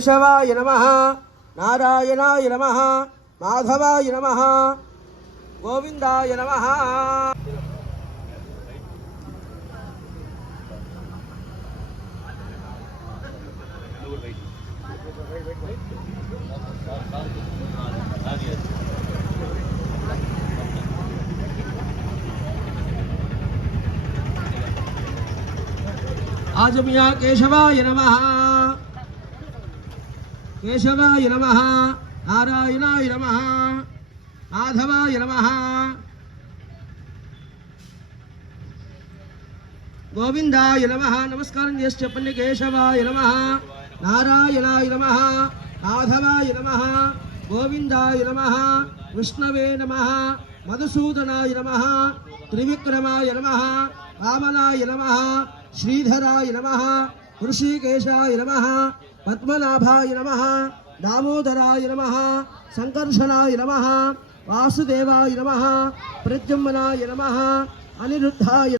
కేశవాయ నమః నారాయణాయ నమః మాధవాయ నమః గోవిందాయ నమః आज मिया केशवाय नमः केशवाय नमः नारायणाय नमः माधवाय नमः गोविंदाय नमः नमस्कारं చేసి చెప్పండి కేశవాయ నమః నారాయణాయ నమః మాధవాయ నమః గోవిందాయ నమః విష్ణవే నమః మధుసూదనాయ నమః త్రివిక్రమాయ నమః వామనాయ నమః श्रीधराय नमः ऋषिकेशाय नमः पद्मनाभाय नमः दामोदराय नमः संकर्षणाय नमः वासुदेवाय नमः प्रद्युम्नाय नमः अनिरुद्धाय